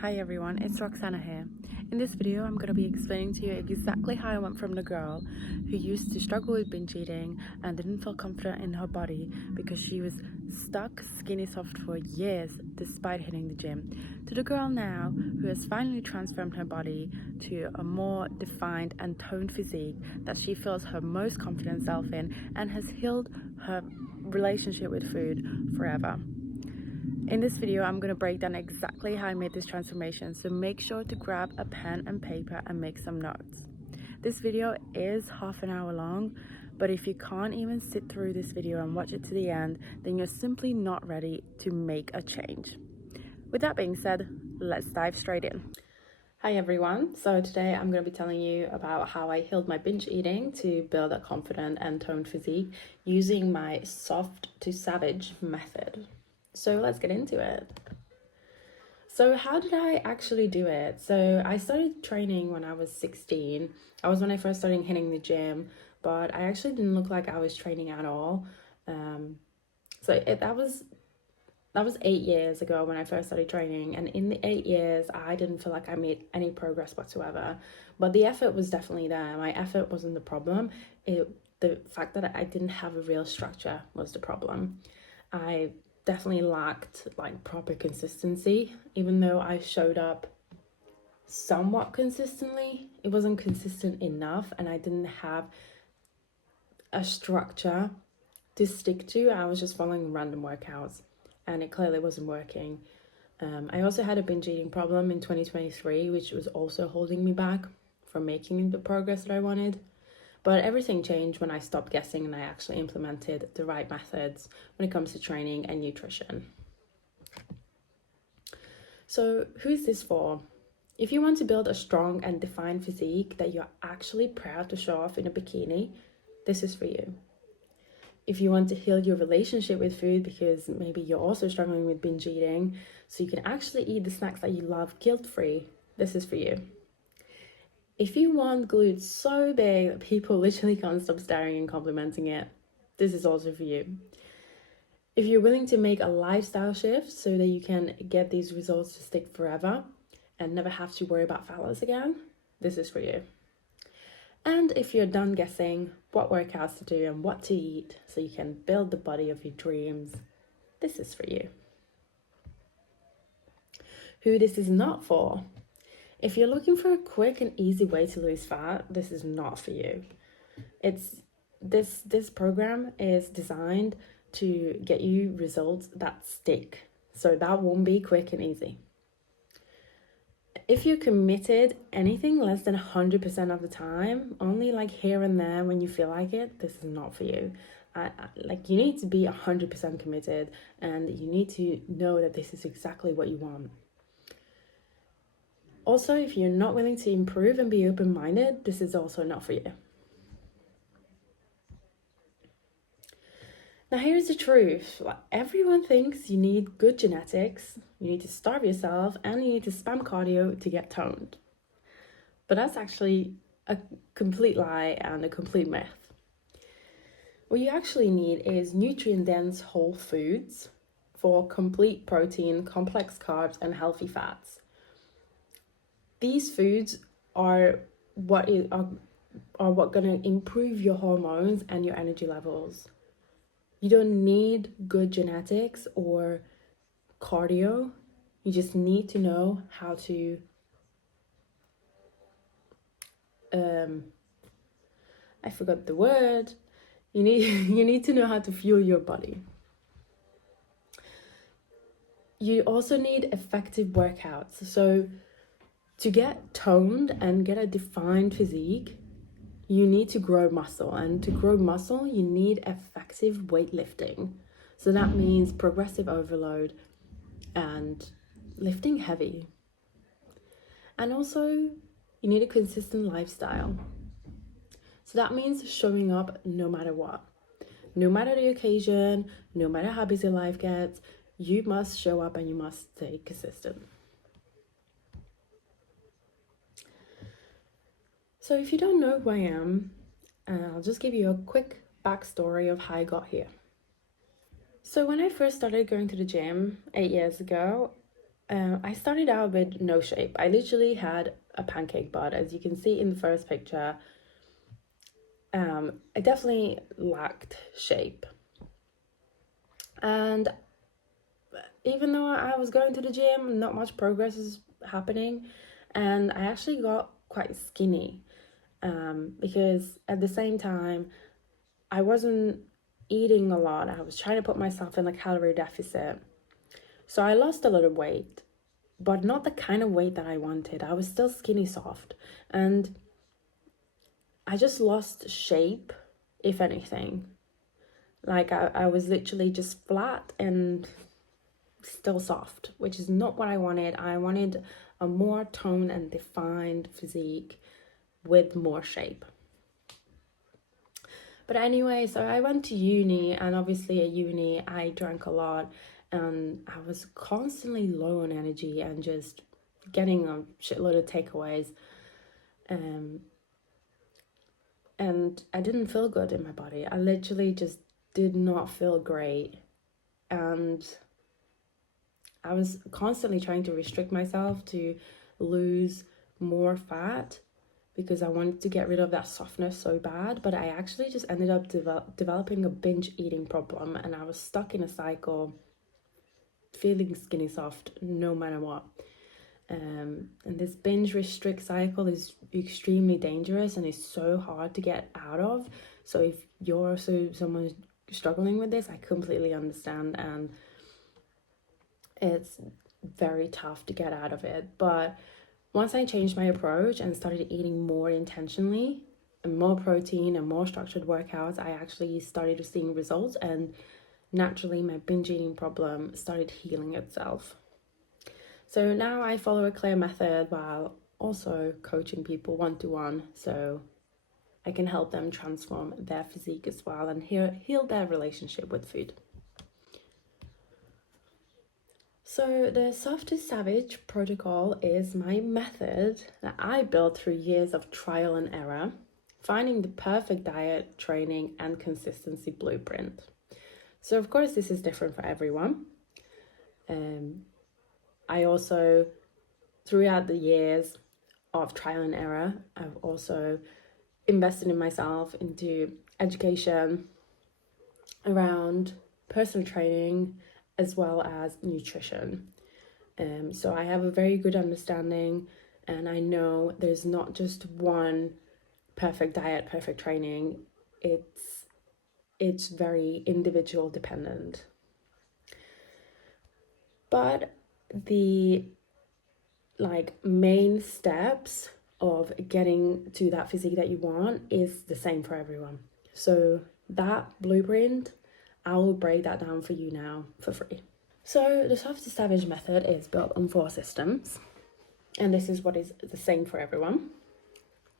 Hi everyone, it's Roxana here. In this video, I'm going to be explaining to you exactly how I went from the girl who used to struggle with binge eating and didn't feel confident in her body because she was stuck skinny soft for years despite hitting the gym, to the girl now who has finally transformed her body to a more defined and toned physique that she feels her most confident self in and has healed her relationship with food forever. In this video, I'm going to break down exactly how I made this transformation, so make sure to grab a pen and paper and make some notes. This video is half an hour long, but if you can't even sit through this video and watch it to the end, then you're simply not ready to make a change. With that being said, let's dive straight in. Hi everyone, so today I'm going to be telling you about how I healed my binge eating to build a confident and toned physique using my soft to savage method. So let's get into it. So how did I actually do it? So I started training when I was 16. That was when I first started hitting the gym, but I actually didn't look like I was training at all. That was 8 years ago when I first started training, and in the 8 years I didn't feel like I made any progress whatsoever. But the effort was definitely there. My effort wasn't the problem. The fact that I didn't have a real structure was the problem. I definitely lacked like proper consistency. Even though I showed up somewhat consistently, it wasn't consistent enough, and I didn't have a structure to stick to. I was just following random workouts, and it clearly wasn't working. I also had a binge eating problem in 2023, which was also holding me back from making the progress that I wanted. But everything changed when I stopped guessing and I actually implemented the right methods when it comes to training and nutrition. So who's this for? If you want to build a strong and defined physique that you're actually proud to show off in a bikini, this is for you. If you want to heal your relationship with food because maybe you're also struggling with binge eating, so you can actually eat the snacks that you love guilt-free, this is for you. If you want glutes so big that people literally can't stop staring and complimenting it, this is also for you. If you're willing to make a lifestyle shift so that you can get these results to stick forever and never have to worry about fat loss again, this is for you. And if you're done guessing what workouts to do and what to eat so you can build the body of your dreams, this is for you. Who this is not for? If you're looking for a quick and easy way to lose fat, this is not for you. This program is designed to get you results that stick. So that won't be quick and easy. If you're committed anything less than 100% of the time, only like here and there when you feel like it, this is not for you. You need to be 100% committed, and you need to know that this is exactly what you want. Also, if you're not willing to improve and be open-minded, this is also not for you. Now, here's the truth. Everyone thinks you need good genetics, you need to starve yourself, and you need to spam cardio to get toned. But that's actually a complete lie and a complete myth. What you actually need is nutrient-dense whole foods for complete protein, complex carbs, and healthy fats. These foods are what going to improve your hormones and your energy levels. You don't need good genetics or cardio. You just need to know how to I forgot the word. You need to know how to fuel your body. You also need effective workouts. So to get toned and get a defined physique, you need to grow muscle. And to grow muscle, you need effective weightlifting. So that means progressive overload and lifting heavy. And also, you need a consistent lifestyle. So that means showing up no matter what. No matter the occasion, no matter how busy life gets, you must show up and you must stay consistent. So if you don't know who I am, I'll just give you a quick backstory of how I got here. So when I first started going to the gym 8 years ago, I started out with no shape. I literally had a pancake butt, as you can see in the first picture. I definitely lacked shape. And even though I was going to the gym, not much progress is happening. And I actually got quite skinny because at the same time, I wasn't eating a lot. I was trying to put myself in a calorie deficit. So I lost a lot of weight, but not the kind of weight that I wanted. I was still skinny soft. And I just lost shape, if anything. Like I was literally just flat and still soft, which is not what I wanted. I wanted a more toned and defined physique with more shape. But anyway, so I went to uni, and obviously at uni I drank a lot and I was constantly low on energy and just getting a shitload of takeaways. And I didn't feel good in my body. I literally just did not feel great. And I was constantly trying to restrict myself to lose more fat because I wanted to get rid of that softness so bad. But I actually just ended up developing a binge eating problem, and I was stuck in a cycle feeling skinny soft no matter what. And this binge restrict cycle is extremely dangerous and is so hard to get out of. So if you're also someone struggling with this, I completely understand, and it's very tough to get out of it. But once I changed my approach and started eating more intentionally and more protein and more structured workouts, I actually started seeing results, and naturally my binge eating problem started healing itself. So now I follow a clear method while also coaching people one-to-one, so I can help them transform their physique as well and heal their relationship with food. So the Soft to Savage protocol is my method that I built through years of trial and error, finding the perfect diet, training, and consistency blueprint. So of course this is different for everyone. I also, throughout the years of trial and error, I've also invested in myself into education around personal training as well as nutrition. So I have a very good understanding, and I know there's not just one perfect diet, perfect training. It's very individual dependent. But the main steps of getting to that physique that you want is the same for everyone. So that blueprint, I will break that down for you now for free. So the Soft to Savage method is built on 4 systems, and this is what is the same for everyone.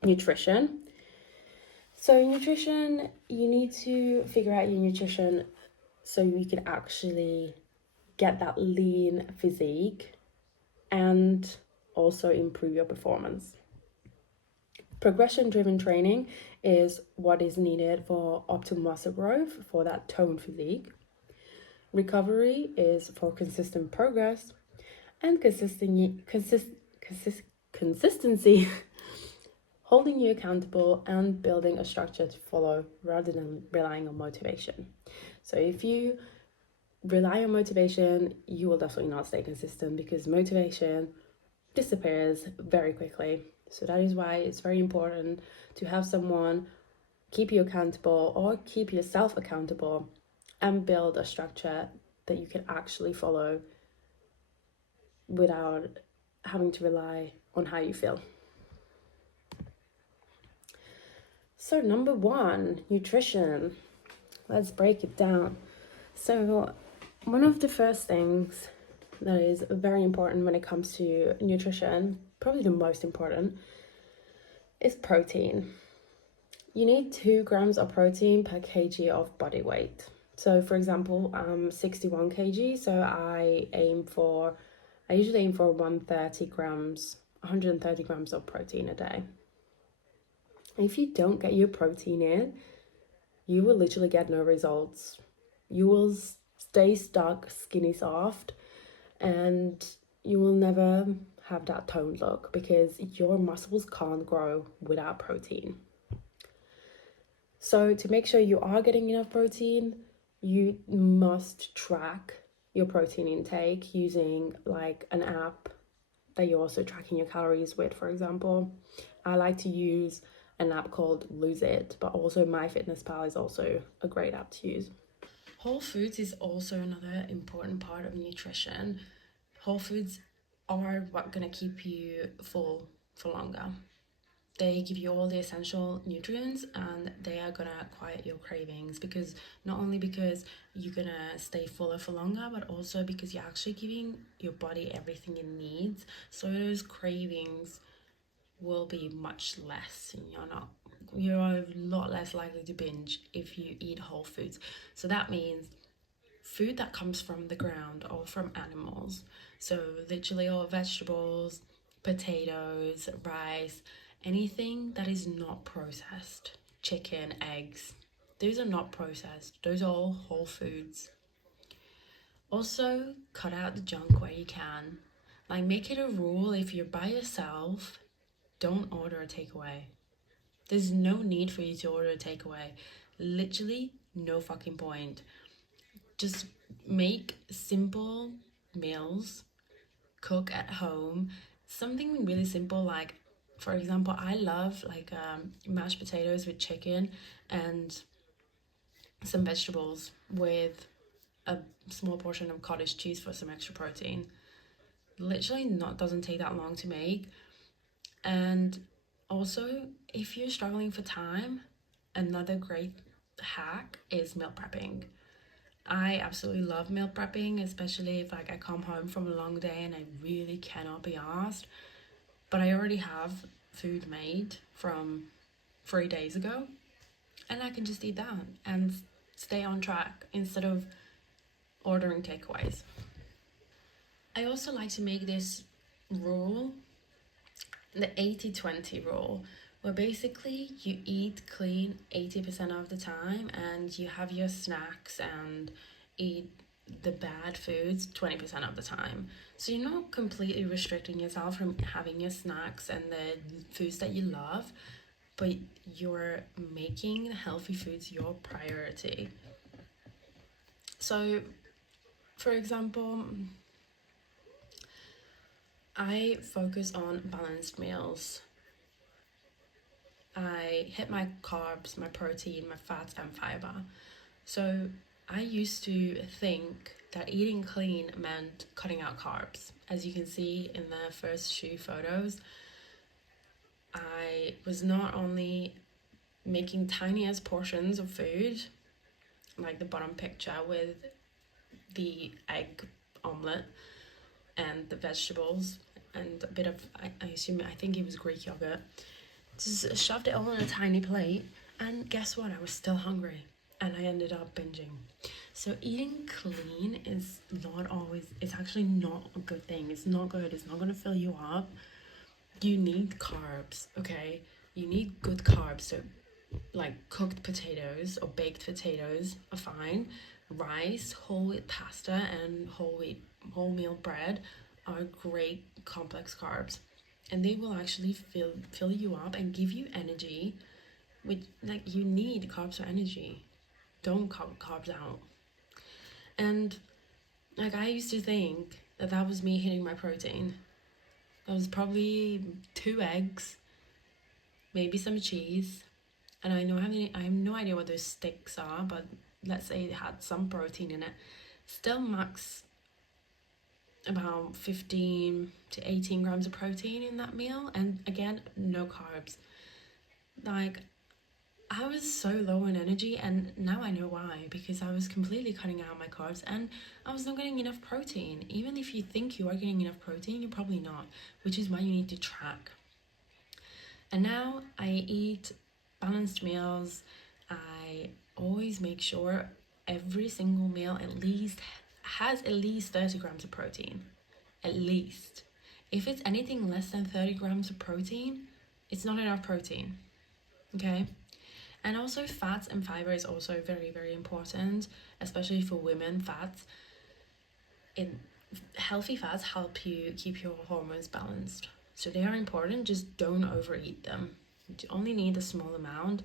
Nutrition. So nutrition, you need to figure out your nutrition so you can actually get that lean physique and also improve your performance. Progression-driven training is what is needed for optimal muscle growth for that toned physique. Recovery is for consistent progress, and consistency holding you accountable and building a structure to follow rather than relying on motivation. So if you rely on motivation, you will definitely not stay consistent because motivation disappears very quickly. So that is why it's very important to have someone keep you accountable or keep yourself accountable and build a structure that you can actually follow without having to rely on how you feel. So number 1, nutrition. Let's break it down. So one of the first things that is very important when it comes to nutrition, probably the most important, is protein. You need 2 grams of protein per kg of body weight. So for example, I'm 61 kg, so I usually aim for 130 grams of protein a day. If you don't get your protein in, you will literally get no results. You will stay stuck, skinny soft, and you will never have that toned look because your muscles can't grow without protein. So to make sure you are getting enough protein, you must track your protein intake using like an app that you're also tracking your calories with, for example. I like to use an app called Lose It, but also MyFitnessPal is also a great app to use. Whole foods is also another important part of nutrition. Whole foods are what gonna keep you full for longer. They give you all the essential nutrients and they are gonna quiet your cravings, because not only because you're gonna stay fuller for longer, but also because you're actually giving your body everything it needs. So those cravings will be much less, and you're a lot less likely to binge if you eat whole foods. So that means food that comes from the ground or from animals. So literally all vegetables, potatoes, rice, anything that is not processed. Chicken, eggs, those are not processed. Those are all whole foods. Also, cut out the junk where you can. Like, make it a rule, if you're by yourself, don't order a takeaway. There's no need for you to order a takeaway. Literally, no fucking point. Just make simple meals, cook at home, something really simple. Like, for example, I love like mashed potatoes with chicken and some vegetables with a small portion of cottage cheese for some extra protein. Literally doesn't take that long to make. And also, if you're struggling for time, another great hack is meal prepping. I absolutely love meal prepping, especially if like I come home from a long day and I really cannot be asked, but I already have food made from 3 days ago, and I can just eat that and stay on track instead of ordering takeaways. I also like to make this rule, the 80-20 rule, where basically you eat clean 80% of the time and you have your snacks and eat the bad foods 20% of the time. So you're not completely restricting yourself from having your snacks and the foods that you love, but you're making healthy foods your priority. So, for example, I focus on balanced meals. I hit my carbs, my protein, my fats, and fiber. So I used to think that eating clean meant cutting out carbs. As you can see in the first few photos, I was not only making tiniest portions of food, like the bottom picture with the egg omelette and the vegetables and a bit of, I think it was Greek yogurt. Just shoved it all on a tiny plate, and guess what? I was still hungry and I ended up binging. So eating clean is not always, it's actually not a good thing. It's not good. It's not going to fill you up. You need carbs, okay? You need good carbs. So like cooked potatoes or baked potatoes are fine. Rice, whole wheat pasta, and wholemeal bread are great complex carbs, and they will actually fill you up and give you energy, which, like, you need carbs for energy. Don't cut carbs out. And like, I used to think that was me hitting my protein. That was probably 2 eggs, maybe some cheese, and I have no idea what those sticks are, but let's say it had some protein in it. Still max about 15 to 18 grams of protein in that meal, and again, no carbs. Like, I was so low on energy, and now I know why, because I was completely cutting out my carbs and I was not getting enough protein. Even if you think you are getting enough protein, you're probably not, which is why you need to track. And now I eat balanced meals. I always make sure every single meal has at least 30 grams of protein. At least. If it's anything less than 30 grams of protein, it's not enough protein. Okay? And also, fats and fiber is also very, very important, especially for women. Fats, Healthy fats help you keep your hormones balanced. So they are important, just don't overeat them. You only need a small amount,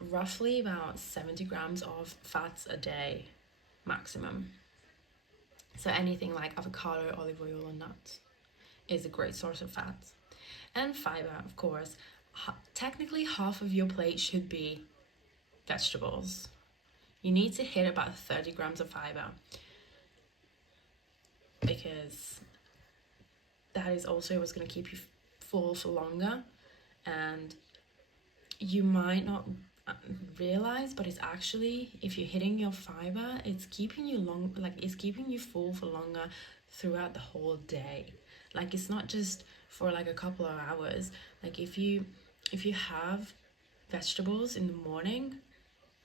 roughly about 70 grams of fats a day maximum. So anything like avocado, olive oil, or nuts is a great source of fats. And fiber, of course. Technically, half of your plate should be vegetables. You need to hit about 30 grams of fiber because that is also what's going to keep you full for longer. And you might not realize, but it's actually, if you're hitting your fiber, it's keeping you it's keeping you full for longer throughout the whole day. Like, it's not just for like a couple of hours. Like, if you have vegetables in the morning,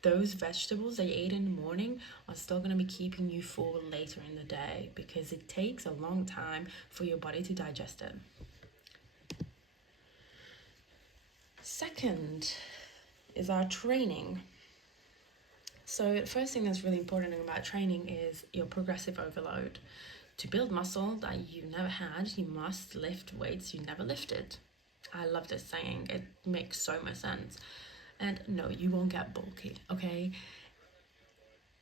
those vegetables that you ate in the morning are still going to be keeping you full later in the day because it takes a long time for your body to digest it. Second is our training. So the first thing that's really important about training is your progressive overload. To build muscle that you never had, you must lift weights you never lifted. I love this saying. It makes so much sense. And no, you won't get bulky, okay?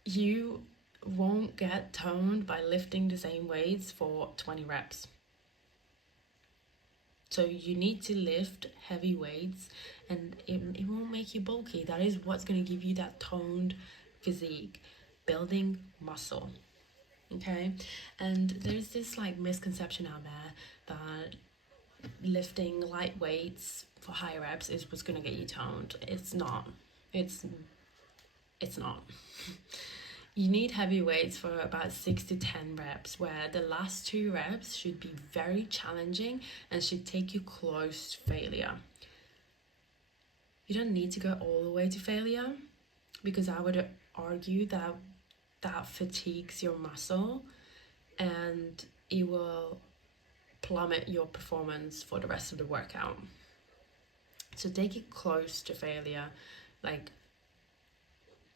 You won't get toned by lifting the same weights for 20 reps. So you need to lift heavy weights and it won't make you bulky. That is what's going to give you that toned physique, building muscle. Okay? And there's this like misconception out there that lifting light weights for high reps is what's going to get you toned. It's not. It's not. You need heavy weights for about 6 to 10 reps, where the last 2 reps should be very challenging and should take you close to failure. You don't need to go all the way to failure because I would argue that that fatigues your muscle and it will plummet your performance for the rest of the workout. So take it close to failure, like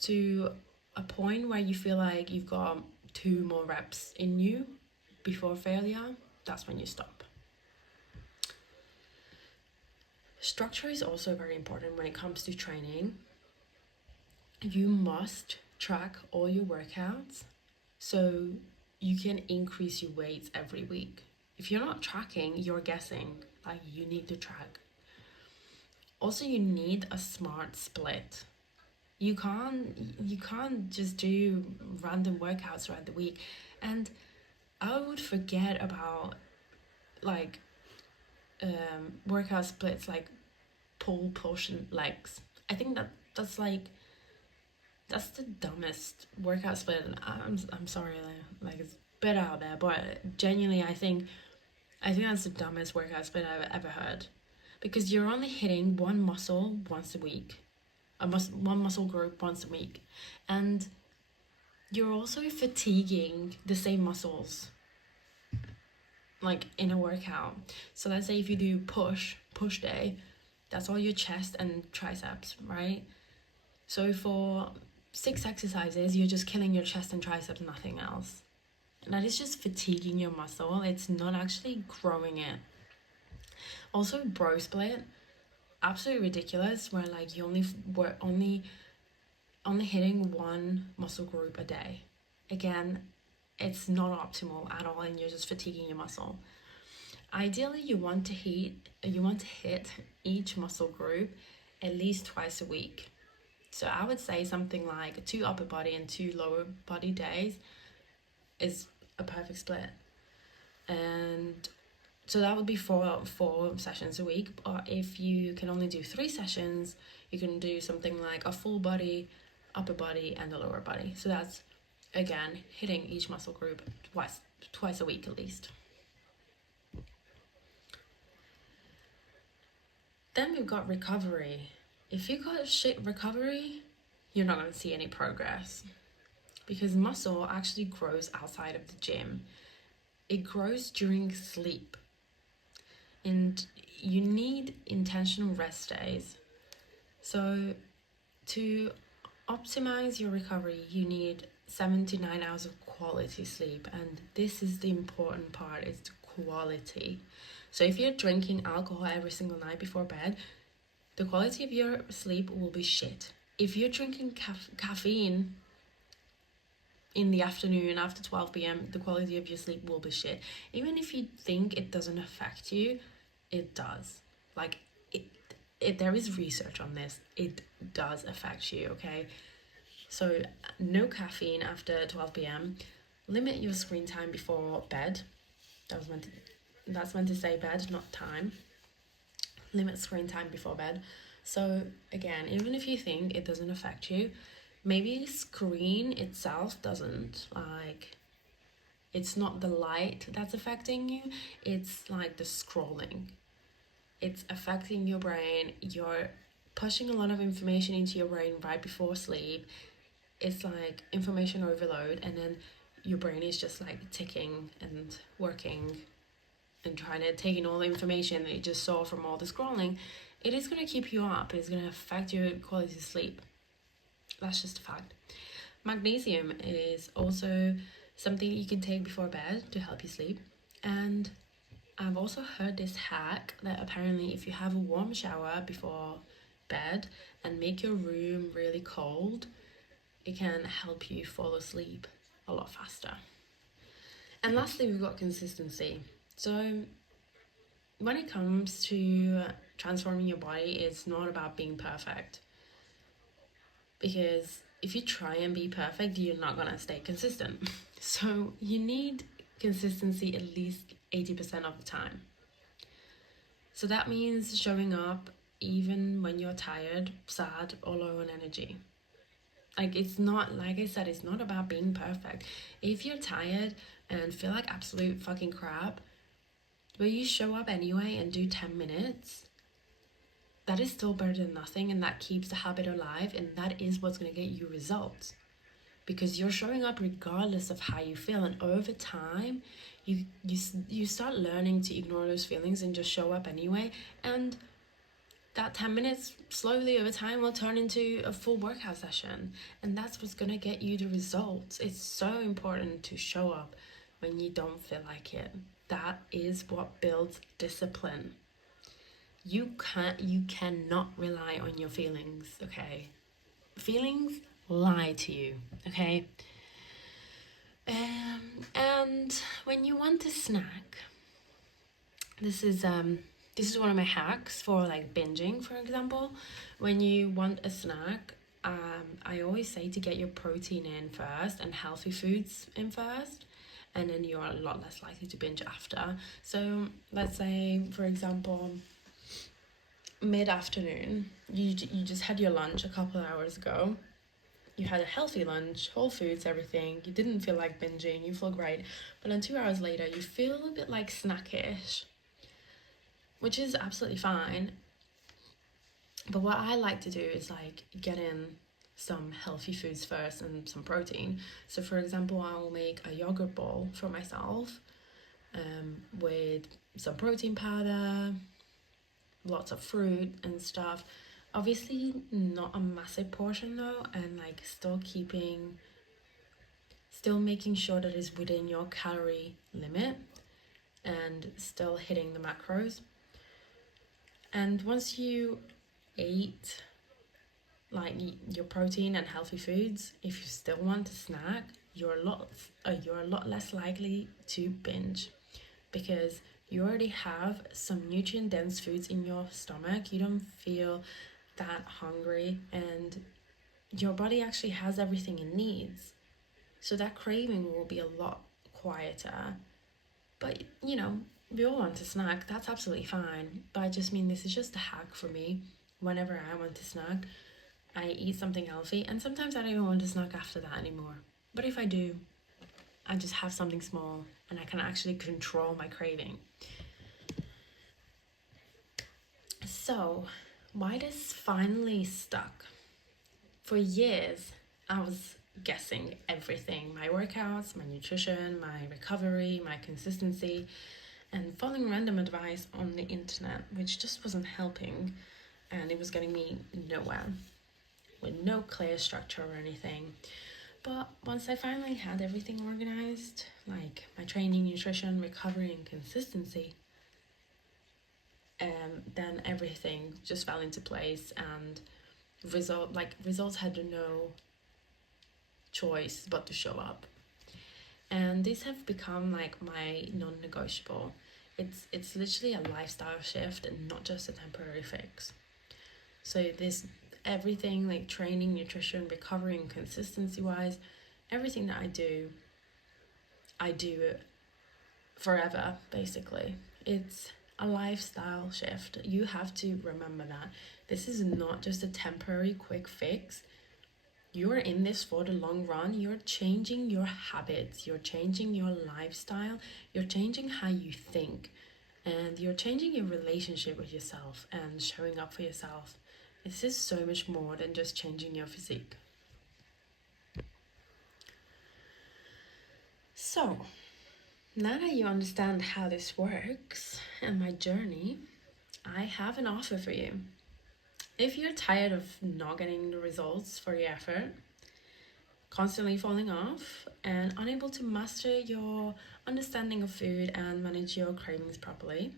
to a point where you feel like you've got 2 more reps in you before failure. That's when you stop. Structure is also very important when it comes to training. You must track all your workouts so you can increase your weights every week. If you're not tracking, you're guessing. Like, you need to track. Also, you need a smart split. You can't just do random workouts throughout the week. And I would forget about like workout splits like pull, push, and legs. I think that's the dumbest workout split. I'm sorry, like it's a bit out there, but genuinely I think that's the dumbest workout split I've ever heard, because you're only hitting one muscle once a week, one muscle group once a week, and you're also fatiguing the same muscles like in a workout. So let's say if you do push day, that's all your chest and triceps, right? So for 6 exercises, you're just killing your chest and triceps, nothing else. And that is just fatiguing your muscle. It's not actually growing it. Also, bro split, absolutely ridiculous, where like you only hitting one muscle group a day. Again, it's not optimal at all, and you're just fatiguing your muscle. Ideally, you want to hit each muscle group at least twice a week. So I would say something like 2 upper body and 2 lower body days is a perfect split. And so that would be 4 sessions a week. Or if you can only do 3 sessions, you can do something like a full body, upper body, and a lower body. So that's, again, hitting each muscle group twice a week at least. Then we've got recovery. If you got shit recovery, you're not going to see any progress, because muscle actually grows outside of the gym. It grows during sleep, and you need intentional rest days. So to optimize your recovery, you need 7 to 9 hours of quality sleep, and this is the important part, is the quality. So if you're drinking alcohol every single night before bed, the quality of your sleep will be shit. If you're drinking caffeine in the afternoon after 12 p.m, the quality of your sleep will be shit. Even if you think it doesn't affect you, it does. Like, there is research on this. It does affect you, okay? So no caffeine after 12 p.m. Limit your screen time before bed. That's meant to say bed, not time. Limit screen time before bed. So again, even if you think it doesn't affect you, maybe screen itself doesn't, like, it's not the light that's affecting you, it's like the scrolling. It's affecting your brain. You're pushing a lot of information into your brain right before sleep. It's like information overload, and then your brain is just like ticking and working and trying to take in all the information that you just saw from all the scrolling. It is going to keep you up. It's going to affect your quality of sleep. That's just a fact. Magnesium is also something you can take before bed to help you sleep. And I've also heard this hack that apparently if you have a warm shower before bed and make your room really cold, it can help you fall asleep a lot faster. And lastly, we've got consistency. So when it comes to transforming your body, it's not about being perfect. Because if you try and be perfect, you're not going to stay consistent. So you need consistency at least 80% of the time. So that means showing up even when you're tired, sad, or low on energy. Like, it's not, like I said, it's not about being perfect. If you're tired and feel like absolute fucking crap, but you show up anyway and do 10 minutes, that is still better than nothing, and that keeps the habit alive, and that is what's going to get you results. Because you're showing up regardless of how you feel, and over time, you start learning to ignore those feelings and just show up anyway, and that 10 minutes slowly over time will turn into a full workout session, and that's what's going to get you the results. It's so important to show up when you don't feel like it. That is what builds discipline. You cannot rely on your feelings, okay? Feelings lie to you, okay? And when you want a snack, this is one of my hacks for like binging, for example. When you want a snack, I always say to get your protein in first and healthy foods in first, and then you're a lot less likely to binge after. So let's say, for example, mid-afternoon, you just had your lunch a couple of hours ago. You had a healthy lunch, whole foods, everything. You didn't feel like binging, you feel great. But then 2 hours later, you feel a bit like snackish, which is absolutely fine. But what I like to do is like get in some healthy foods first and some protein. So for example, I will make a yogurt bowl for myself with some protein powder, lots of fruit and stuff. Obviously not a massive portion though, and like still making sure that it's within your calorie limit and still hitting the macros. And once you eat like your protein and healthy foods, if you still want a snack, you're a lot less likely to binge, because you already have some nutrient dense foods in your stomach. You don't feel that hungry, and your body actually has everything it needs. So that craving will be a lot quieter. But you know, we all want a snack, that's absolutely fine. But I just mean, this is just a hack for me. Whenever I want a snack, I eat something healthy, and sometimes I don't even want a snack after that anymore. But if I do, I just have something small and I can actually control my craving. So, why this finally stuck? For years, I was guessing everything: my workouts, my nutrition, my recovery, my consistency, and following random advice on the internet, which just wasn't helping, and it was getting me nowhere with no clear structure or anything. But once I finally had everything organized, like my training, nutrition, recovery, and consistency, then everything just fell into place, and results had no choice but to show up. And these have become like my non-negotiable. It's literally a lifestyle shift and not just a temporary fix. So this everything like training, nutrition, recovery, and consistency wise, everything that I do it forever basically. It's a lifestyle shift. You have to remember that this is not just a temporary quick fix. You're in this for the long run. You're changing your habits, you're changing your lifestyle, you're changing how you think, and you're changing your relationship with yourself and showing up for yourself. This is so much more than just changing your physique. So, now that you understand how this works and my journey, I have an offer for you. If you're tired of not getting the results for your effort, constantly falling off, and unable to master your understanding of food and manage your cravings properly,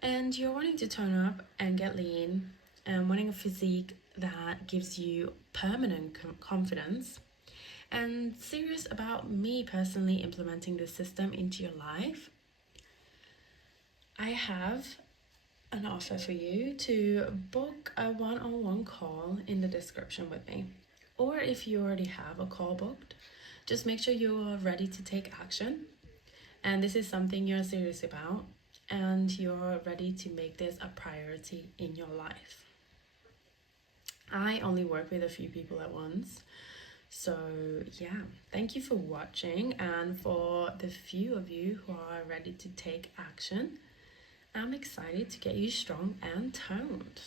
and you're wanting to tone up and get lean and wanting a physique that gives you permanent confidence, and serious about me personally implementing this system into your life, I have an offer for you to book a one-on-one call in the description with me. Or if you already have a call booked, just make sure you are ready to take action. And this is something you're serious about, and you're ready to make this a priority in your life. I only work with a few people at once. So yeah, thank you for watching, and for the few of you who are ready to take action, I'm excited to get you strong and toned.